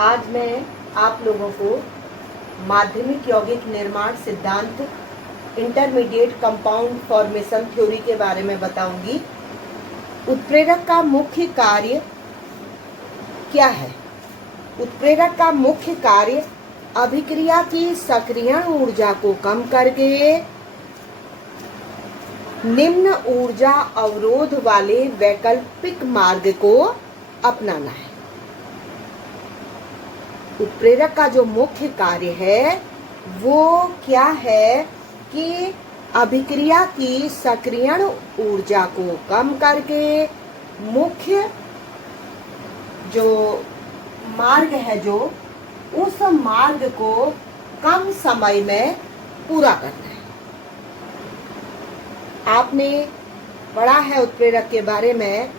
आज मैं आप लोगों को माध्यमिक यौगिक निर्माण सिद्धांत इंटरमीडिएट कंपाउंड फॉर्मेशन थ्योरी के बारे में बताऊंगी। उत्प्रेरक का मुख्य कार्य क्या है? उत्प्रेरक का मुख्य कार्य अभिक्रिया की सक्रियण ऊर्जा को कम करके निम्न ऊर्जा अवरोध वाले वैकल्पिक मार्ग को अपनाना है। उत्प्रेरक का जो मुख्य कार्य है वो क्या है कि अभिक्रिया की सक्रियण ऊर्जा को कम करके मुख्य जो मार्ग है उस मार्ग को कम समय में पूरा करना है। आपने पढ़ा है उत्प्रेरक के बारे में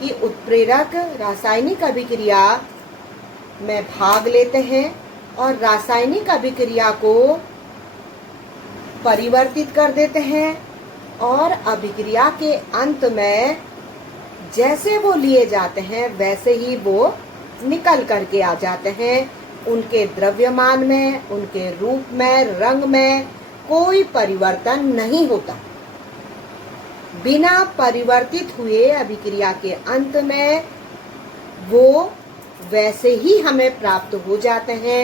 कि उत्प्रेरक रासायनिक अभिक्रिया में भाग लेते हैं और रासायनिक अभिक्रिया को परिवर्तित कर देते हैं और अभिक्रिया के अंत में जैसे वो लिए जाते हैं वैसे ही वो निकल करके आ जाते हैं। उनके द्रव्यमान में, उनके रूप में, रंग में कोई परिवर्तन नहीं होता। बिना परिवर्तित हुए अभिक्रिया के अंत में वो वैसे ही हमें प्राप्त हो जाते हैं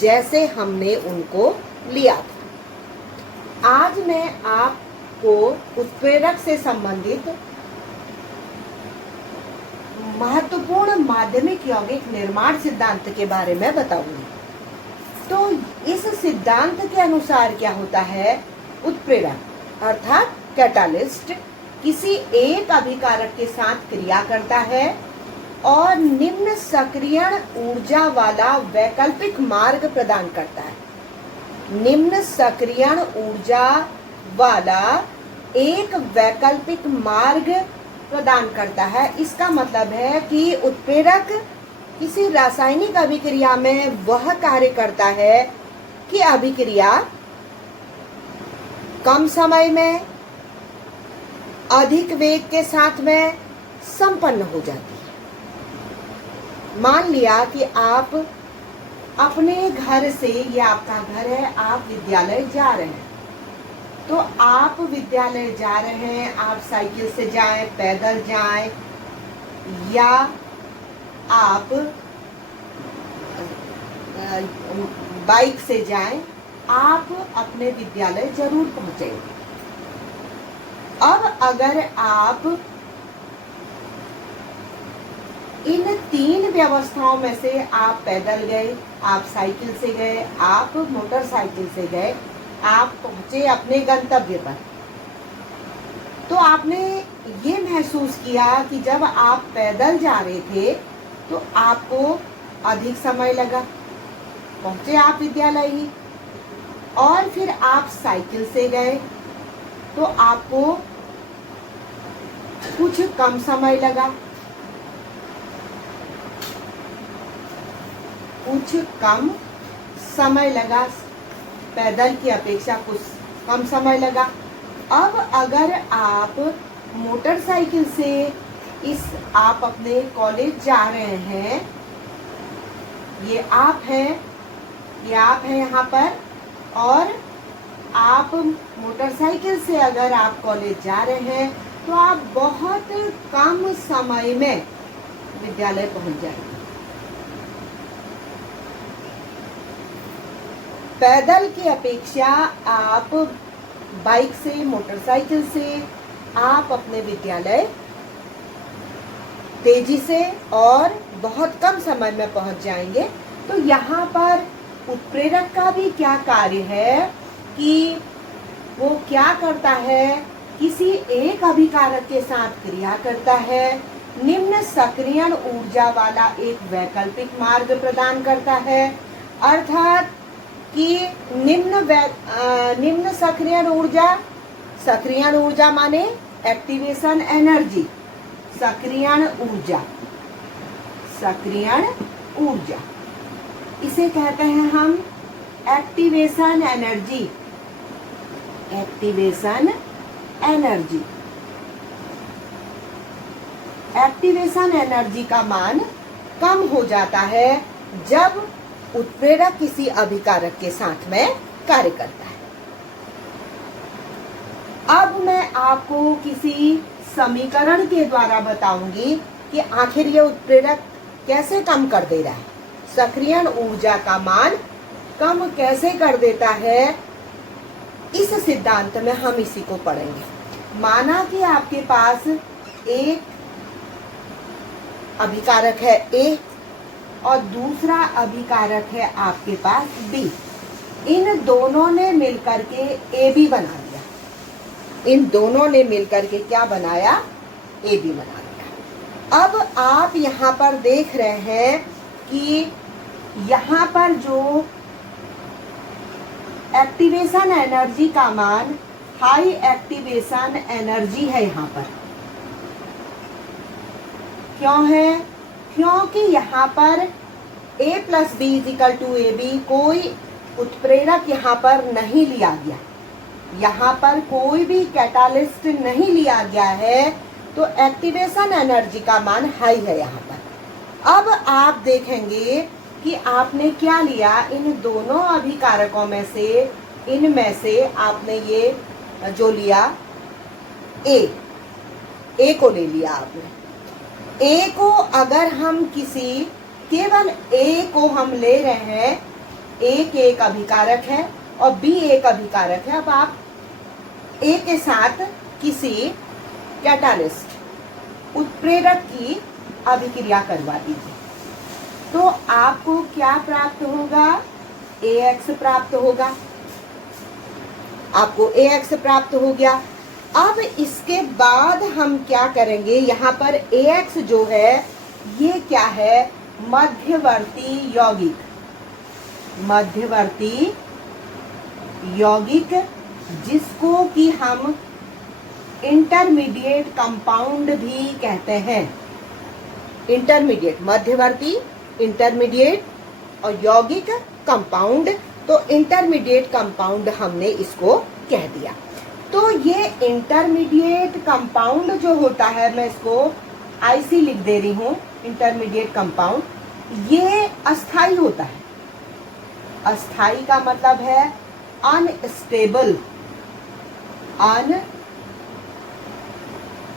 जैसे हमने उनको लिया था। आज मैं आपको उत्प्रेरक से संबंधित महत्वपूर्ण माध्यमिक यौगिक निर्माण सिद्धांत के बारे में बताऊंगी। तो इस सिद्धांत के अनुसार क्या होता है? उत्प्रेरक अर्थात कैटालिस्ट किसी एक अभिकारक के साथ क्रिया करता है और निम्न सक्रियण ऊर्जा वाला वैकल्पिक मार्ग प्रदान करता है। निम्न सक्रियण ऊर्जा वाला एक वैकल्पिक मार्ग प्रदान करता है। इसका मतलब है कि उत्प्रेरक किसी रासायनिक अभिक्रिया में वह कार्य करता है कि अभिक्रिया कम समय में अधिक वेग के साथ में संपन्न हो जाती है। मान लिया कि आप अपने घर से, ये आपका घर है, आप विद्यालय जा रहे हैं। तो आप विद्यालय जा रहे हैं, आप साइकिल से जाएं, पैदल जाएं या आप बाइक से जाएं, आप अपने विद्यालय जरूर पहुंचेंगे। अब अगर आप इन तीन व्यवस्थाओं में से आप पैदल गए, आप साइकिल से गए, आप मोटरसाइकिल से गए, आप पहुंचे अपने गंतव्य पर, तो आपने ये महसूस किया कि जब आप पैदल जा रहे थे तो आपको अधिक समय लगा, पहुंचे आप विद्यालय ही। और फिर आप साइकिल से गए तो आपको कुछ कम समय लगा, कुछ कम समय लगा, पैदल की अपेक्षा कुछ कम समय लगा। अब अगर आप मोटरसाइकिल से आप अपने कॉलेज जा रहे हैं, ये आप हैं यहाँ पर, और आप मोटरसाइकिल से अगर आप कॉलेज जा रहे हैं तो आप बहुत कम समय में विद्यालय पहुंच जाएंगे। पैदल की अपेक्षा आप बाइक से, मोटरसाइकिल से आप अपने विद्यालय तेजी से और बहुत कम समय में पहुंच जाएंगे। तो यहाँ पर उत्प्रेरक का भी क्या कार्य है कि वो क्या करता है? किसी एक अभिकारक के साथ क्रिया करता है, निम्न सक्रियण ऊर्जा वाला एक वैकल्पिक मार्ग प्रदान करता है। अर्थात कि निम्न सक्रियण ऊर्जा माने एक्टिवेशन एनर्जी, सक्रियण ऊर्जा इसे कहते हैं हम एक्टिवेशन एनर्जी। एक्टिवेशन एनर्जी का मान कम हो जाता है जब उत्प्रेरक किसी अभिकारक के साथ में कार्य करता है। अब मैं आपको किसी समीकरण के द्वारा बताऊंगी कि आखिर ये उत्प्रेरक कैसे कम कर दे रहा है, सक्रियण ऊर्जा का मान कम कैसे कर देता है। इस सिद्धांत में हम इसी को पढ़ेंगे। माना कि आपके पास एक अभिकारक है A और दूसरा अभिकारक है आपके पास B। इन दोनों ने मिलकर के AB बना दिया। इन दोनों ने मिलकर के क्या बनाया, AB बना दिया। अब आप यहाँ पर देख रहे हैं कि यहाँ पर जो एक्टिवेशन एनर्जी का मान हाई एक्टिवेशन एनर्जी है यहाँ पर, क्यों है? क्योंकि यहाँ पर A plus B equal to A B कोई उत्प्रेरक यहाँ पर नहीं लिया गया, यहाँ पर कोई भी कैटालिस्ट नहीं लिया गया है, तो एक्टिवेशन एनर्जी का मान हाई है यहाँ पर। अब आप देखेंगे कि आपने क्या लिया, इन दोनों अभिकारकों में से, इनमें से आपने ये जो लिया ए को ले लिया आपने। ए को अगर हम किसी, केवल ए को हम ले रहे हैं, एक अभिकारक है और बी एक अभिकारक है। अब आप ए के साथ किसी कैटालिस्ट उत्प्रेरक की अभिक्रिया करवा दीजिए, तो आपको क्या प्राप्त होगा, AX प्राप्त होगा। आपको AX प्राप्त हो गया। अब इसके बाद हम क्या करेंगे, यहाँ पर AX जो है ये क्या है, मध्यवर्ती यौगिक, मध्यवर्ती यौगिक जिसको कि हम इंटरमीडिएट कंपाउंड भी कहते हैं। इंटरमीडिएट, मध्यवर्ती, इंटरमीडिएट और यौगिक कंपाउंड, तो इंटरमीडिएट कंपाउंड हमने इसको कह दिया। तो ये इंटरमीडिएट कंपाउंड जो होता है, मैं इसको IC लिख दे रही हूँ, इंटरमीडिएट कंपाउंड, ये अस्थाई होता है। अस्थाई का मतलब है अनस्टेबल,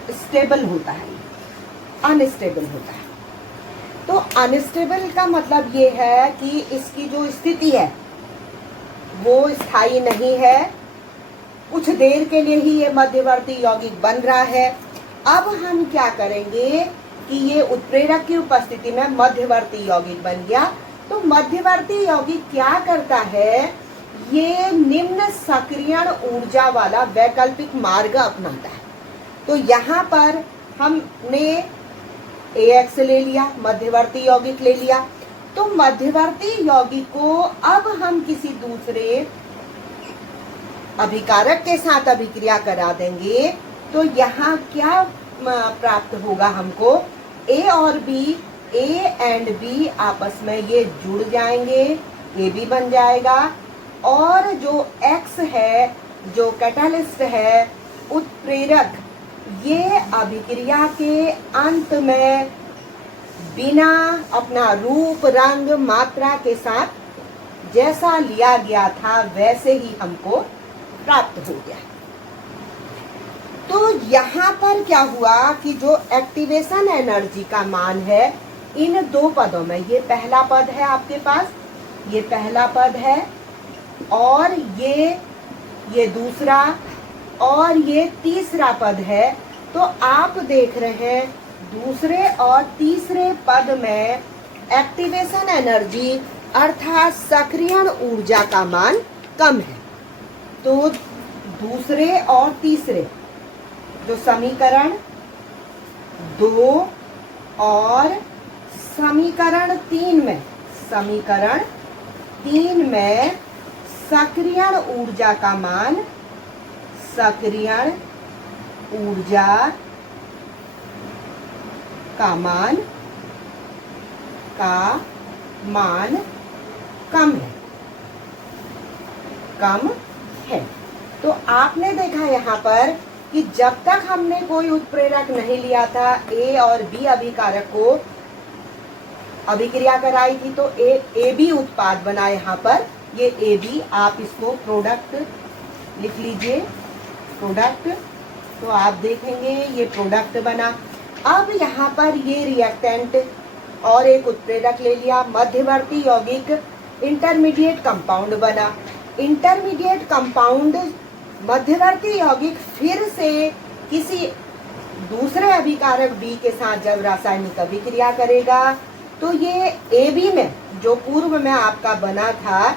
अनस्टेबल होता है, अनस्टेबल होता है। तो अनस्टेबल का मतलब ये है कि इसकी जो स्थिति है वो स्थायी नहीं है, कुछ देर के लिए ही ये मध्यवर्ती यौगिक बन रहा है। अब हम क्या करेंगे कि ये उत्प्रेरक की उपस्थिति में मध्यवर्ती यौगिक बन गया, तो मध्यवर्ती यौगिक क्या करता है, ये निम्न सक्रियण ऊर्जा वाला वैकल्पिक मार्ग अपनाता है। तो यहाँ पर हमने AX ले लिया, मध्यवर्ती यौगिक ले लिया, तो मध्यवर्ती यौगिक को अब हम किसी दूसरे अभिकारक के साथ अभिक्रिया करा देंगे, तो यहाँ क्या प्राप्त होगा हमको, A और B, A एंड B आपस में ये जुड़ जाएंगे, AB बन जाएगा, और जो X है, जो कैटालिस्ट है, उत्प्रेरक, ये अभिक्रिया के अंत में बिना अपना रूप, रंग, मात्रा के साथ जैसा लिया गया था वैसे ही हमको प्राप्त हो गया। तो यहाँ पर क्या हुआ कि जो एक्टिवेशन एनर्जी का मान है इन दो पदों में, ये पहला पद है आपके पास, ये पहला पद है, और ये दूसरा और ये तीसरा पद है। तो आप देख रहे हैं दूसरे और तीसरे पद में एक्टिवेशन एनर्जी अर्थात सक्रियण ऊर्जा का मान कम है। तो दूसरे और तीसरे जो समीकरण 2 और समीकरण 3 में, समीकरण 3 में सक्रियण ऊर्जा का मान, सक्रियण ऊर्जा का मान कम है, कम है। तो आपने देखा यहाँ पर कि जब तक हमने कोई उत्प्रेरक नहीं लिया था, ए और बी अभिकारक को अभिक्रिया कराई थी, तो ए बी उत्पाद बना। यहाँ पर ये ए बी, आप इसको प्रोडक्ट लिख लीजिए, प्रोडक्ट। तो आप देखेंगे ये प्रोडक्ट बना। अब यहाँ पर ये रिएक्टेंट और एक उत्प्रेरक ले लिया, मध्यवर्ती यौगिक इंटरमीडिएट कंपाउंड बना। इंटरमीडिएट कंपाउंड मध्यवर्ती यौगिक फिर से किसी दूसरे अभिकारक बी के साथ जब रासायनिक अभिक्रिया करेगा तो ये ए बी में जो पूर्व में आपका बना था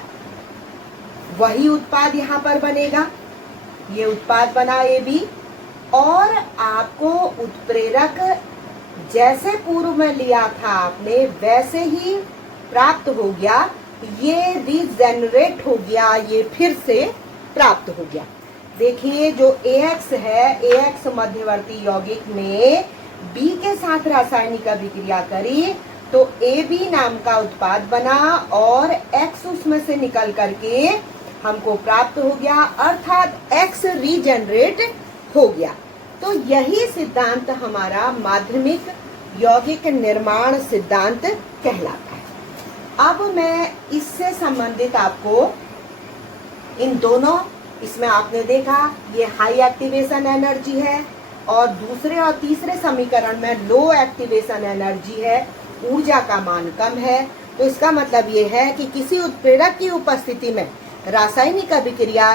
वही उत्पाद यहाँ पर बनेगा। ये उत्पाद बना ए बी, और आपको उत्प्रेरक जैसे पूर्व में लिया था आपने वैसे ही प्राप्त हो गया। ये रीजेनरेट हो गया, ये फिर से प्राप्त हो गया। देखिए जो AX है, AX मध्यवर्ती यौगिक में B के साथ रासायनिक अभिक्रिया करी तो AB नाम का उत्पाद बना और X उसमें से निकल करके हमको प्राप्त हो गया, अर्थात X रीजेनरेट हो गया। तो यही सिद्धांत हमारा माध्यमिक यौगिक निर्माण सिद्धांत कहलाता है। अब मैं इससे संबंधित आपको इन दोनों, इसमें आपने देखा ये हाई एक्टिवेशन एनर्जी है और दूसरे और तीसरे समीकरण में लो एक्टिवेशन एनर्जी है, ऊर्जा का मान कम है। तो इसका मतलब ये है कि किसी उत्प्रेरक की उपस्थिति में रासायनिक अभिक्रिया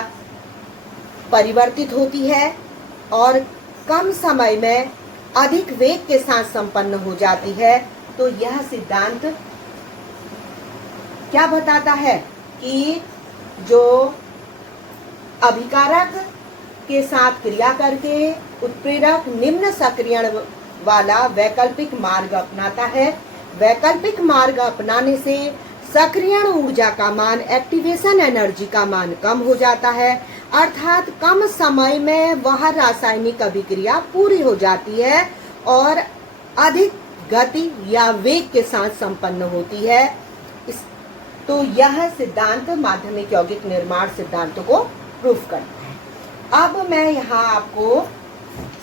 परिवर्तित होती है और कम समय में अधिक वेग के साथ संपन्न हो जाती है। तो यह सिद्धांत क्या बताता है कि जो अभिकारक के साथ क्रिया करके उत्प्रेरक निम्न सक्रियण वाला वैकल्पिक मार्ग अपनाता है। वैकल्पिक मार्ग अपनाने से सक्रियण ऊर्जा का मान, एक्टिवेशन एनर्जी का मान कम हो जाता है, अर्थात कम समय में वह रासायनिक अभिक्रिया पूरी हो जाती है और अधिक गति या वेग के साथ संपन्न होती है। तो यह सिद्धांत माध्यमिक यौगिक निर्माण सिद्धांत को प्रूफ करता है। अब मैं यहाँ आपको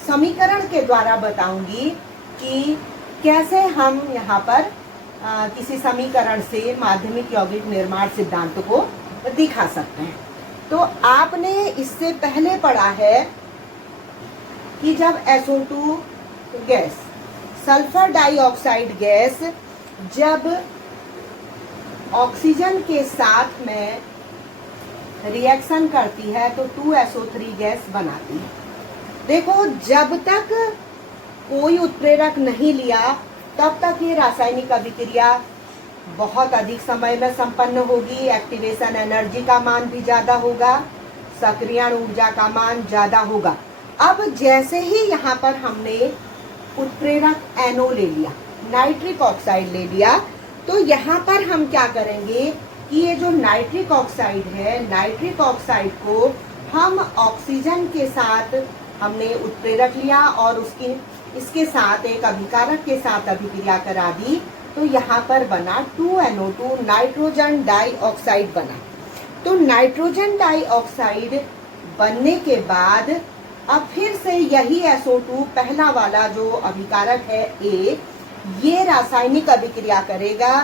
समीकरण के द्वारा बताऊंगी कि कैसे हम यहाँ पर किसी समीकरण से माध्यमिक यौगिक निर्माण सिद्धांत को दिखा सकते हैं। तो आपने इससे पहले पढ़ा है कि जब SO2 gas, sulphur dioxide gas जब ऑक्सीजन के साथ में रिएक्शन करती है तो 2SO3 गैस बनाती है। देखो जब तक कोई उत्प्रेरक नहीं लिया तब तक ये रासायनिक अभिक्रिया बहुत अधिक समय में संपन्न होगी, एक्टिवेशन एनर्जी का मान भी ज्यादा होगा, सक्रियण ऊर्जा का मान ज्यादा होगा। अब जैसे ही यहाँ पर हमने उत्प्रेरक NO ले लिया, नाइट्रिक ऑक्साइड ले लिया, तो यहाँ पर हम क्या करेंगे कि ये जो नाइट्रिक ऑक्साइड है, नाइट्रिक ऑक्साइड को हम ऑक्सीजन के साथ हमने उत्प्रेरक लिया और इसके साथ एक अभिकारक के साथ अभिक्रिया करा दी, तो यहाँ पर बना 2NO2 नाइट्रोजन डाइऑक्साइड बना। तो नाइट्रोजन डाइऑक्साइड बनने के बाद अब फिर से यही SO2 पहला वाला जो अभिकारक है A, ये रासायनिक अभिक्रिया करेगा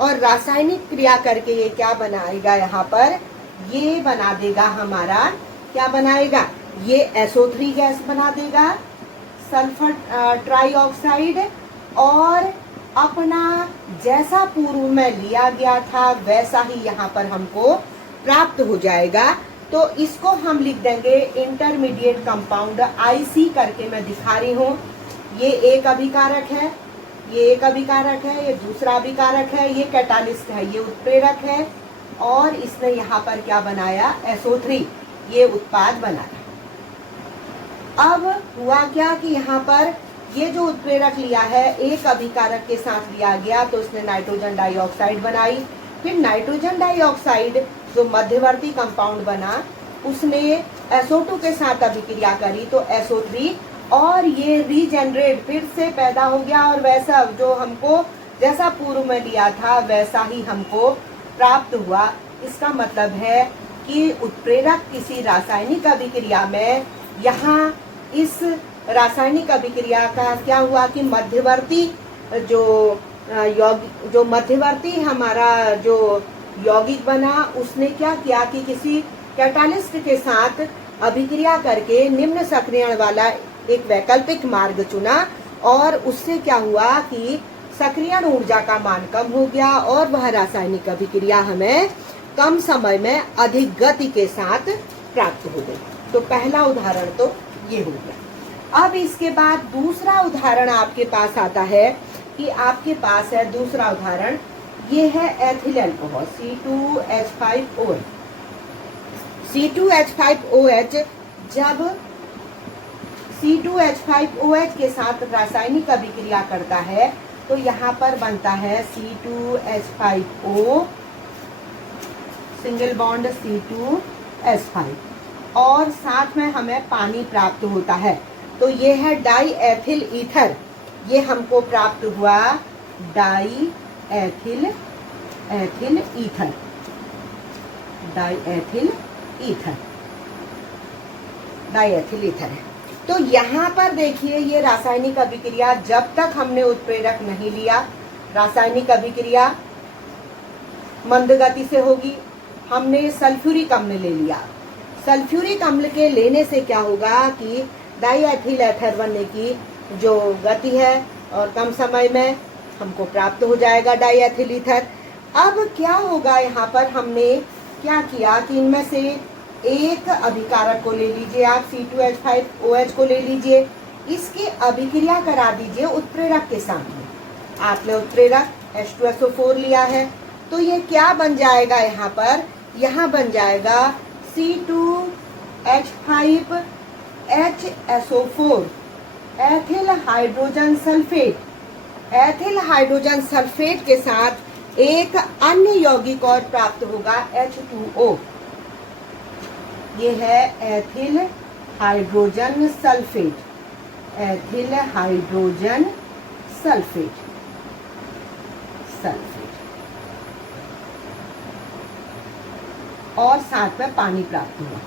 और रासायनिक क्रिया करके ये क्या बनाएगा, यहाँ पर ये बना देगा हमारा, क्या बनाएगा, ये SO3 गैस बना देगा, सल्फर ट्राइऑक्साइड, और अपना जैसा पूर्व में लिया गया था वैसा ही यहाँ पर हमको प्राप्त हो जाएगा। तो इसको हम लिख देंगे इंटरमीडिएट कंपाउंड, IC करके मैं दिखा रही हूँ। ये एक अभिकारक है, ये एक अभिकारक है, ये दूसरा अभिकारक है, ये कैटालिस्ट है, ये उत्प्रेरक है, और इसने यहाँ पर क्या बनाया, SO3, ये उत्पाद बनाया। अब हुआ क्या कि यहाँ पर ये जो उत्प्रेरक लिया है एक अभिकारक के साथ लिया गया तो इसने नाइट्रोजन डाइऑक्साइड बनाई। फिर नाइट्रोजन डाइऑक्साइड जो मध्यवर्ती कंपाउंड बना उसने SO2 के साथ अभिक्रिया करी तो SO3, और ये रीजेनरेट फिर से पैदा हो गया और वैसा जो हमको जैसा पूर्व में लिया था वैसा ही हमको प्राप्त हुआ। इसका मतलब है कि उत्प्रेरक किसी रासायनिक अभिक्रिया में यहाँ इस रासायनिक अभिक्रिया का क्या हुआ कि मध्यवर्ती जो मध्यवर्ती हमारा जो यौगिक बना, उसने क्या किया कि किसी कैटालिस्ट के साथ अभिक्रिया करके निम्न सक्रियण वाला एक वैकल्पिक मार्ग चुना, और उससे क्या हुआ कि सक्रियण ऊर्जा का मान कम हो गया और वह रासायनिक अभिक्रिया हमें कम समय में अधिक गति के साथ प्राप्त हो गई। तो पहला उदाहरण तो ये हो गया। अब इसके बाद दूसरा उदाहरण आपके पास आता है कि आपके पास है दूसरा उदाहरण, ये है एथिल अल्कोहल C2H5OH। C2H5OH जब C2H5OH के साथ रासायनिक अभिक्रिया करता है तो यहाँ पर बनता है C2H5O सिंगल बॉन्ड C2H5 और साथ में हमें पानी प्राप्त होता है। तो ये है डाई एथिल ईथर, ये हमको प्राप्त हुआ die ethyl ether, die ethyl ether है। तो यहाँ पर देखिए ये रासायनिक अभिक्रिया, जब तक हमने उत्प्रेरक नहीं लिया रासायनिक अभिक्रिया मंद गति से होगी। हमने सल्फ्यूरिक अम्ल ले लिया, सल्फ्यूरिक अम्ल के लेने से क्या होगा कि डाईएथिल एथर बनने की जो गति है और कम समय में हमको प्राप्त हो जाएगा डाईएथिल ईथर। अब क्या होगा, यहाँ पर हमने क्या किया कि इनमें से एक अभिकारक को ले लीजिए, आप C2H5OH को ले लीजिए, इसकी अभिक्रिया करा दीजिए उत्प्रेरक के साथ में। आपने उत्प्रेरक H2SO4 लिया है तो ये क्या बन जाएगा, यहाँ बन जाएगा C2H5HSO4 ethyl hydrogen sulphate. Ethyl hydrogen sulphate के साथ एक अन्य यौगिक और प्राप्त होगा H2O। ये है ethyl hydrogen sulphate, ethyl hydrogen sulphate और साथ में पानी प्राप्त हुआ।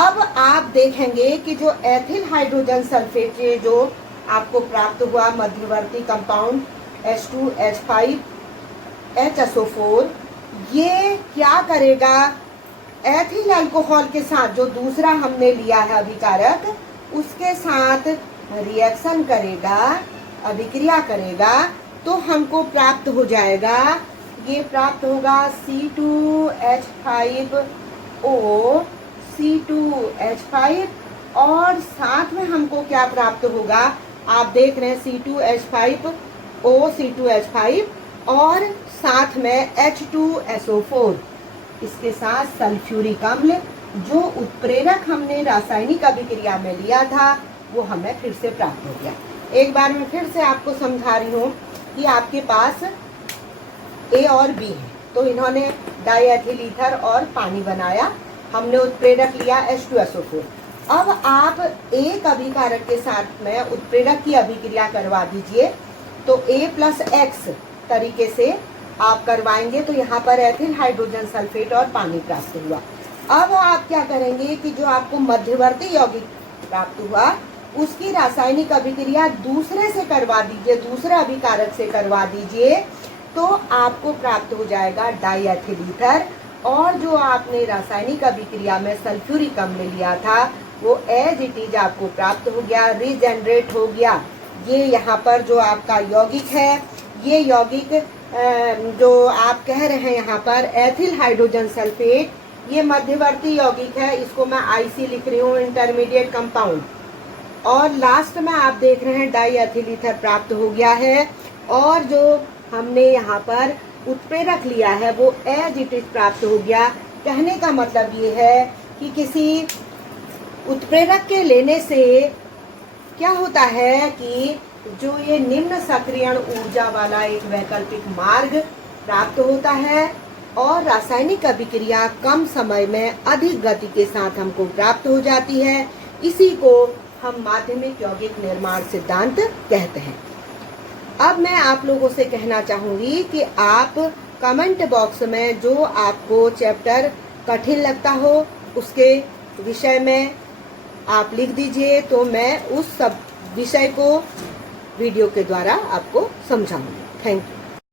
अब आप देखेंगे कि जो एथिल हाइड्रोजन सल्फेट जो आपको प्राप्त हुआ मध्यवर्ती कंपाउंड H2H5HSO4, ये क्या करेगा, एथिल अल्कोहल के साथ जो दूसरा हमने लिया है अभिकारक, उसके साथ रिएक्शन करेगा, अभिक्रिया करेगा, तो हमको प्राप्त हो जाएगा, ये प्राप्त होगा C2H5O C2H5 और साथ में हमको क्या प्राप्त होगा, आप देख रहे हैं C2H5O C2H5 और साथ में H2SO4, इसके साथ सल्फ्यूरिक अम्ल जो उत्प्रेरक हमने रासायनिक अभिक्रिया में लिया था वो हमें फिर से प्राप्त हो गया। एक बार मैं फिर से आपको समझा रही हूँ कि आपके पास A और B है, तो इन्होंने डाईएथिल ईथर और पानी बनाया, हमने उत्प्रेरक लिया H2SO4। अब आप एक अभिकारक के साथ में उत्प्रेरक की अभिक्रिया करवा दीजिए, तो A+X तरीके से आप करवाएंगे तो यहाँ पर एथिल हाइड्रोजन सल्फेट और पानी प्राप्त हुआ। अब आप क्या करेंगे कि जो आपको मध्यवर्ती यौगिक प्राप्त हुआ उसकी रासायनिक अभिक्रिया दूसरे से करवा दीजिए, दूसरे अभिकारक से करवा दीजिए, तो आपको प्राप्त हो जाएगा डाईएथिल ईथर। और जो आपने रासायनिक अभिक्रिया में सल्फ्यूरिक अम्ल लिया था वो एज इट इज आपको प्राप्त हो गया, रीजेनरेट हो गया। ये यहाँ पर जो आपका यौगिक है, ये यौगिक जो आप कह रहे हैं यहाँ पर एथिल हाइड्रोजन सल्फेट, ये मध्यवर्ती यौगिक है, इसको मैं IC लिख रही हूँ, इंटरमीडिएट कंपाउंड। और लास्ट में आप देख रहे हैं डाईएथिल ईथर प्राप्त हो गया है और जो हमने यहाँ पर उत्प्रेरक लिया है वो एज इट इज प्राप्त हो गया। कहने का मतलब ये है कि किसी उत्प्रेरक के लेने से क्या होता है कि जो ये निम्न सक्रियण ऊर्जा वाला एक वैकल्पिक मार्ग प्राप्त होता है और रासायनिक अभिक्रिया कम समय में अधिक गति के साथ हमको प्राप्त हो जाती है। इसी को हम माध्यमिक यौगिक निर्माण सिद्धांत कहते हैं। अब मैं आप लोगों से कहना चाहूंगी कि आप कमेंट बॉक्स में जो आपको चैप्टर कठिन लगता हो उसके विषय में आप लिख दीजिए तो मैं उस सब विषय को वीडियो के द्वारा आपको समझाऊंगी। Thank you.